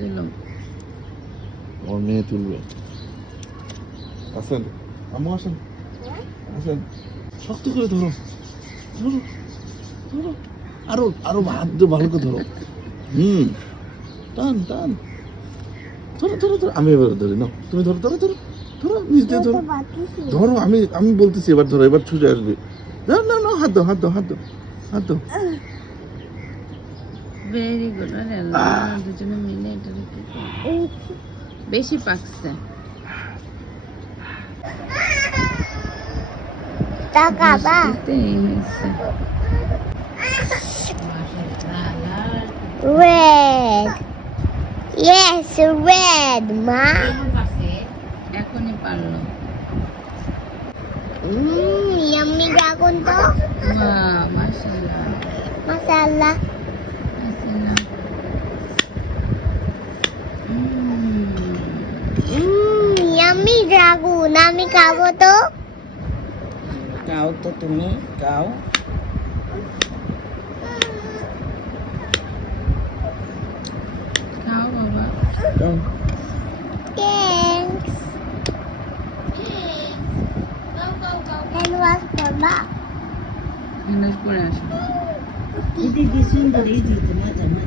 তুলো। আমার মেয়ে তুলবে। আসেন আম্মু, আসেন আসেন, শক্ত করে ধরো ধরো ধরো, আরো আরো হাত দিয়ে ভালো করে ধরো। টান টান, ধরো ধরো ধরো, আমি এবার ধরি, নাও তুমি ধরো ধরো ধরো ধরো, নিচ দিয়ে ধরো ধরো, আমি আমি বলতেছি এবার ধরো, এবার ছুটে আসবে। না না না, হাত দাও হাত দাও হাত দাও হাত দাও। Very good. আরে আল্লাহ, দুজনে মিলে এটা বেশি পাকছে। তাকাবা বৃষ্টিতেই হয়েছে। red yes red মা এখনই পারলো। ইয়াম্মি ড্রাগন তো মা মাশাআল্লাহ মাশাআল্লাহ মাশাআল্লাহ। ইয়াম্মি ড্রাগন আমি খাবো তো খাও তো, তুমি খাও। খাও বাবা, খাও। thanks hand wash করবা হ্যান্ড ওয়াশ করে আসো। দিদি সুন্দর এই যে তোমার জামা